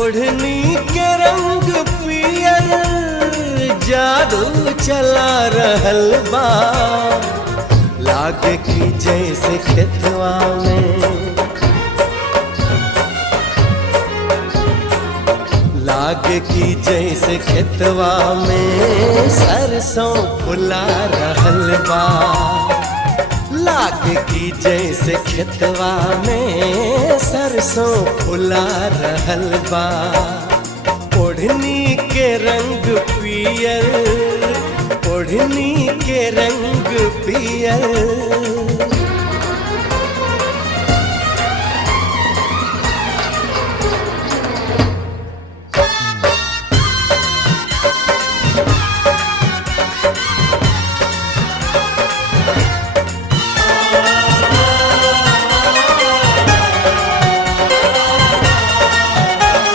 ओढ़नी के रंग पियर जादू चला रहल बा। लागे की जैसे खेतवा में, लागे की जैसे खेतवा में सरसों फुला रहल बा। लागे की जैसे खेतवा में सरसों फुला रहल बा। ओढ़नी के रंग पियर, ओढ़नी के रंग पियर